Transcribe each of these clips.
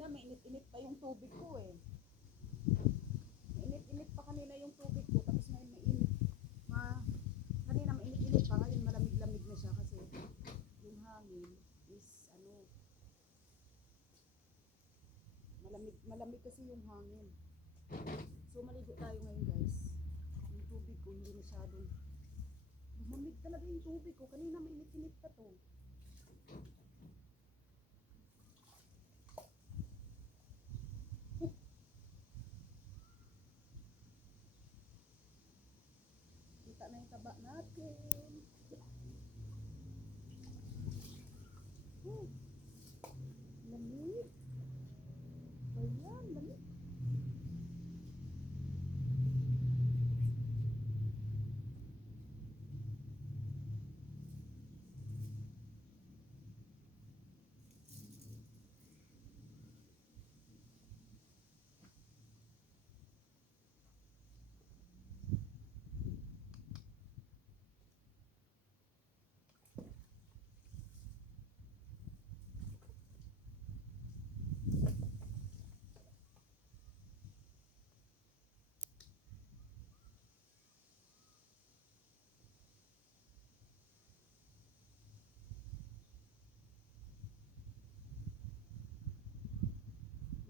kanina may init-init pa yung tubig ko eh. Mainit-init pa kanina yung tubig ko, tapos ngayon mainit. Kanina mainit-init pa, ngayon malamig-lamig na siya kasi yung hangin is malamig kasi yung hangin. So maligo tayo ngayon guys. Yung tubig ko hindi masyadong lumamig talaga yung tubig ko. Kanina mainit-init pa to. Kita na yung taba natin. Lamig. Ayan, lamig.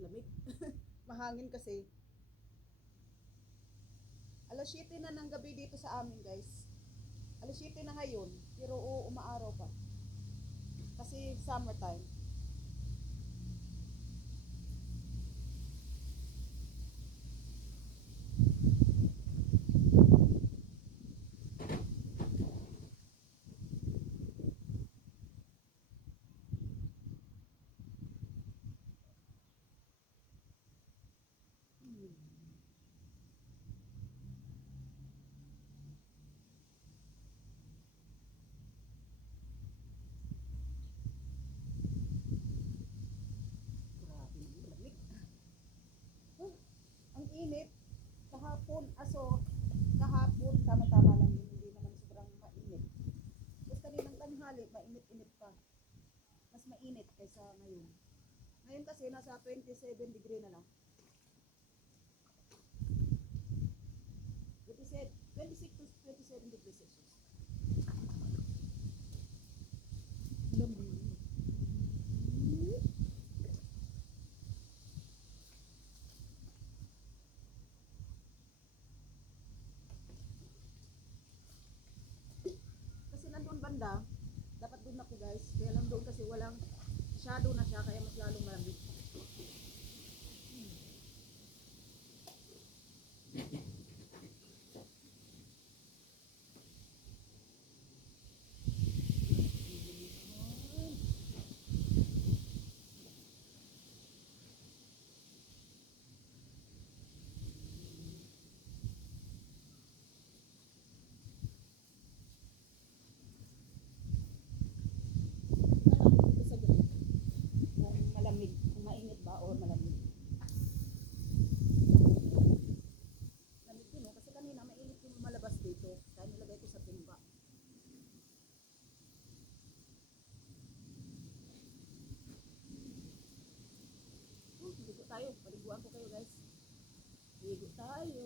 Lamig. Mahangin kasi. Alas 7 na ng gabi dito sa amin guys. Alas 7 na ngayon, pero umaaraw pa. Kasi summertime. Grabe, lamig. Ang init. Kahapon, tama-tama lang yun, hindi naman sobrang mainit. Tapos kaninang tanghali, mainit-init pa. Mas mainit kaysa ngayon. Ngayon kasi nasa 27 degree na lang. 27, 26 to 27 degrees Celsius. Lamig. Kasi nandun banda, dapat doon ako guys. Kaya lang doon kasi walang shadow na siya, kaya mas lalong malamig. Dito sa gabi, kung malamig, kung mainit ba o malamig. Lamig yun, no? Kasi kanina mainit yung lumalabas dito. Kaya nilagay ko sa timba. Ligo tayo. Paliguan ko kayo guys. Ligo tayo.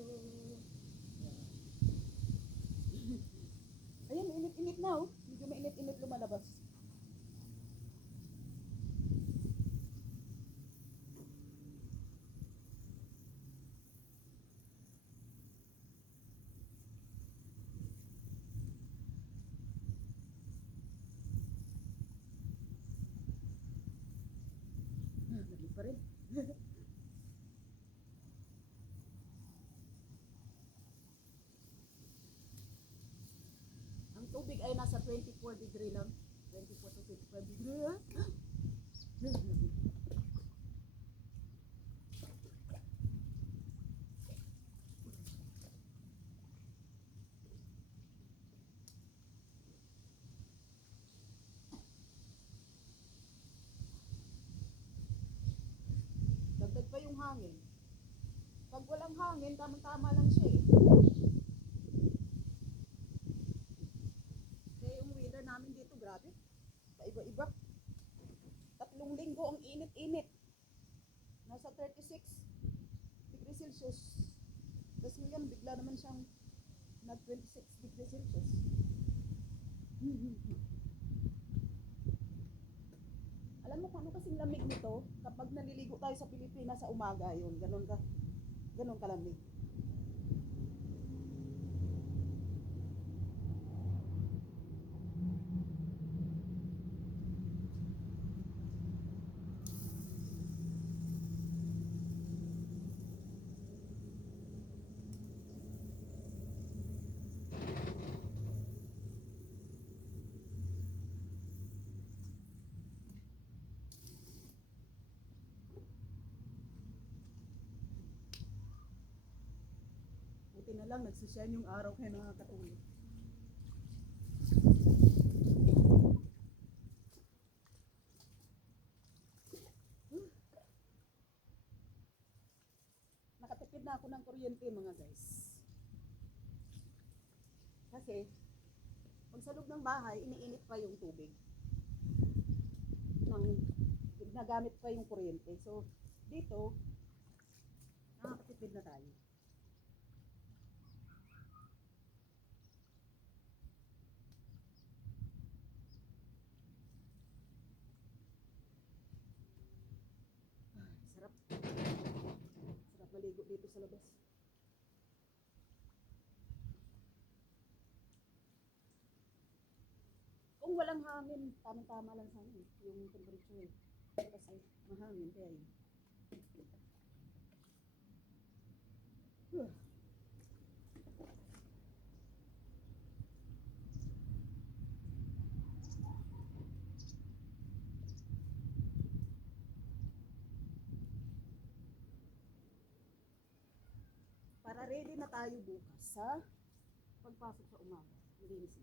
Ayan, init-init na oh. Medyo mainit-init lumalabas. Lagi pa rin. Ang tubig ay nasa 24 degree lang. 24 to 25 degree ha? Dagdag pa yung hangin. Pag walang hangin, tamang-tama lang siya eh. Kaya yung weather namin dito, grabe. Paiba-iba. 3 linggo ang init-init. nasa 36 degrees Celsius. Tapos ngayon, bigla naman siyang nag 26 degrees Celsius. Alam mo kung ano kasing lamig nito? Kapag naliligo tayo sa Pilipinas sa umaga, yun, ganun kalamig. Buti na lang, nagsishine yung araw kaya nakakatulog. Nakatipid na ako ng kuryente mga guys. Kasi, pag sa loob ng bahay, iniinit pa yung tubig. Nagamit pa yung kuryente. So, dito, nakakatipid na tayo. Sarap. Sarap maligo dito sa labas. Kung walang hangin, tamang-tama lang sa amin yung temperature. Kasi mahangin kaya yun. Para ready na tayo bukas sa pagpasok sa umaga. Linis na.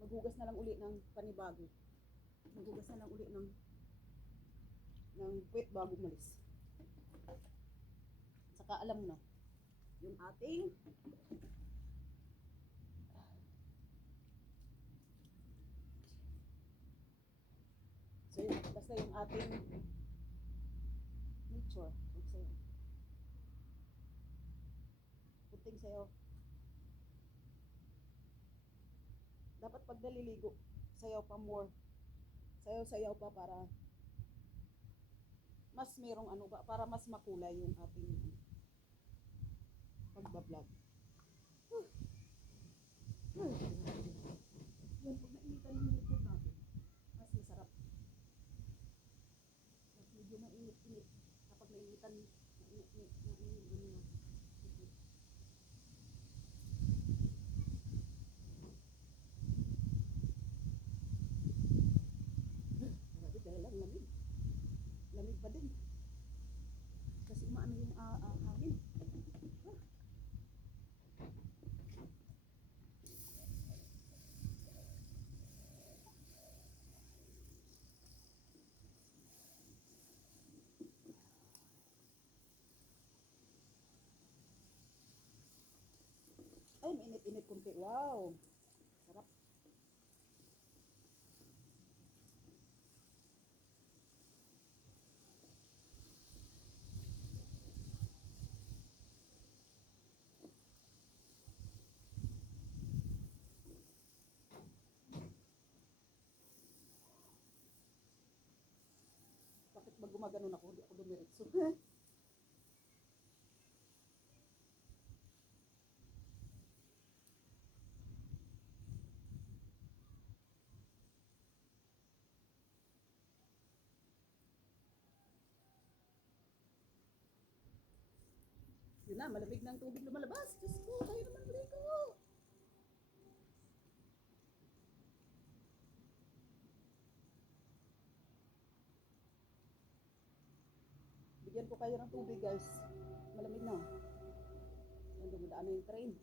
Maghugas na lang uli ng panibago. Maghugas na lang uli ng puwet bago umalis. Saka alam na yung ating basta yung ating nature. Puting sayo. Dapat pag naliligo, sayaw pa more. Sayaw pa para mas merong ano ba, para mas makulay yung ating pagbablog. Yan, pag nainitan yung likod natin, mas masarap. Mas medyo mainit-init kapag nainitan ano natin. Grabe, dahil lang lamig. Lamig pa din. Kasi umaano yung hangin. Ay, mainit-init kunti. Wow! Sarap. Bakit ba gumaganon ako? Hindi ako dumiretso. Yun na, malamig ng tubig lumalabas. Diyos ko, tayo naman ligo. Bigyan ko kayo ng tubig guys. Malamig na. Yung dumadaan na yung train.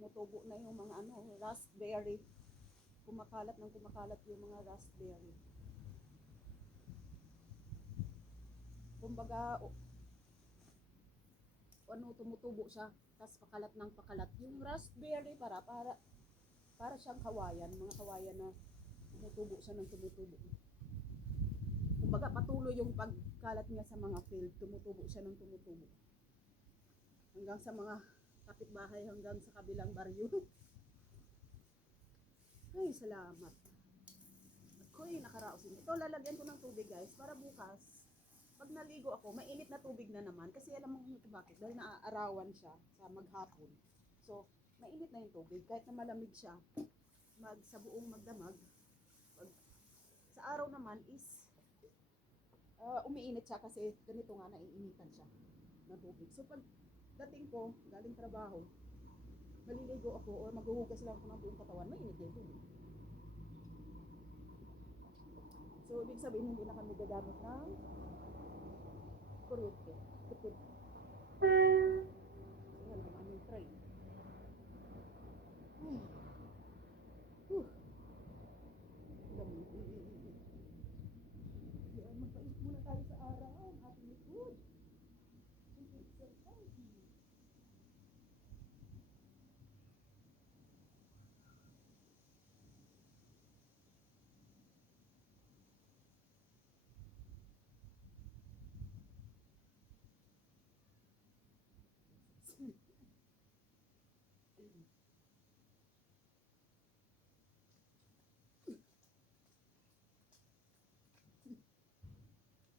Tumutubo na yung mga raspberry. Kumakalat yung mga raspberry. Kumbaga, ano, tumutubo siya, tapos pakalat ng pakalat. Yung raspberry para siyang kawayan, mga kawayan na tumutubo siya ng tumutubo. Kumbaga patuloy yung pagkalat niya sa mga field, tumutubo siya ng tumutubo. Hanggang sa mga kapitbahay, hanggang sa kabilang baryo. Ay, salamat. Ako'y nakaraos din. Ito, lalagyan ko ng tubig guys, para bukas, pag naligo ako, mainit na tubig na naman. Kasi alam mo kung bakit, dahil naaarawan siya sa maghapon. So, mainit na yung tubig, kahit na malamig siya, sa buong magdamag. Sa araw naman is, umiinit siya kasi ganito nga, naiinitan siya ng tubig. So, pag dating ko, galing trabaho, maliligo ako or maghuhugas lang ako ng buong katawan, mainit yung tubig. So, ibig sabihin, hindi na kami gagamit ng kuryente. Tipid. Ayan, ang aming tray. Ayan, magpait muna tayo sa araw. Ang ating likod. Exercise.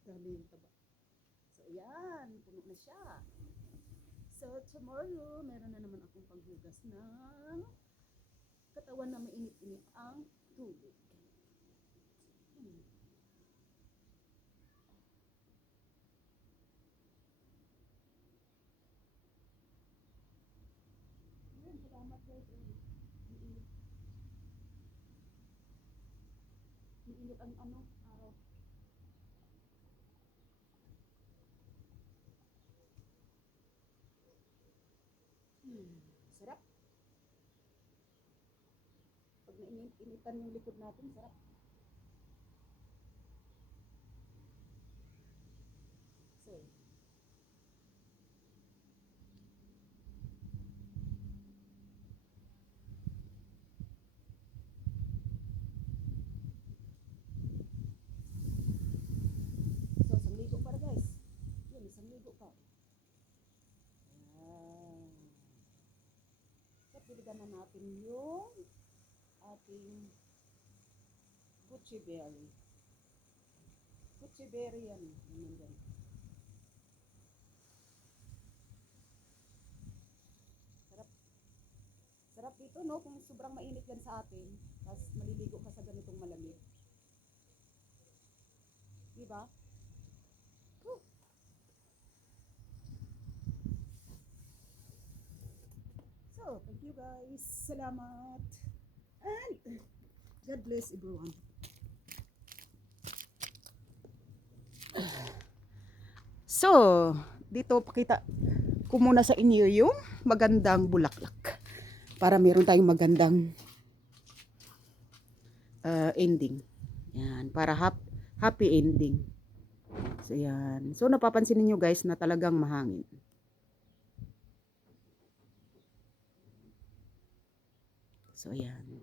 Dami yung taba. So, ayan. Puno na siya. So, tomorrow, meron na naman akong paghugas ng katawan na mainit-init ang tubig. Ayan, salamat guys. Mainit ang ano, araw. Sarap. Pag nainit-initan yung likod natin, sarap. So, isang ligo para guys. Yun, isang ligo pa. Ayan. At biligan na natin yung ating Gucci berry. Gucci berry yan. Yan yan. Sarap. Sarap dito, no? Kung sobrang mainit yan sa atin, tapos maliligo ka sa ganitong malamig. Diba? Whew. So, thank you guys. Salamat. And God bless everyone. So, dito pakita ko muna sa inyo yung magandang bulaklak. Para meron tayong magandang ending. Yan, para happy ending. So, yan. So, napapansin niyo guys na talagang mahangin. So, yan.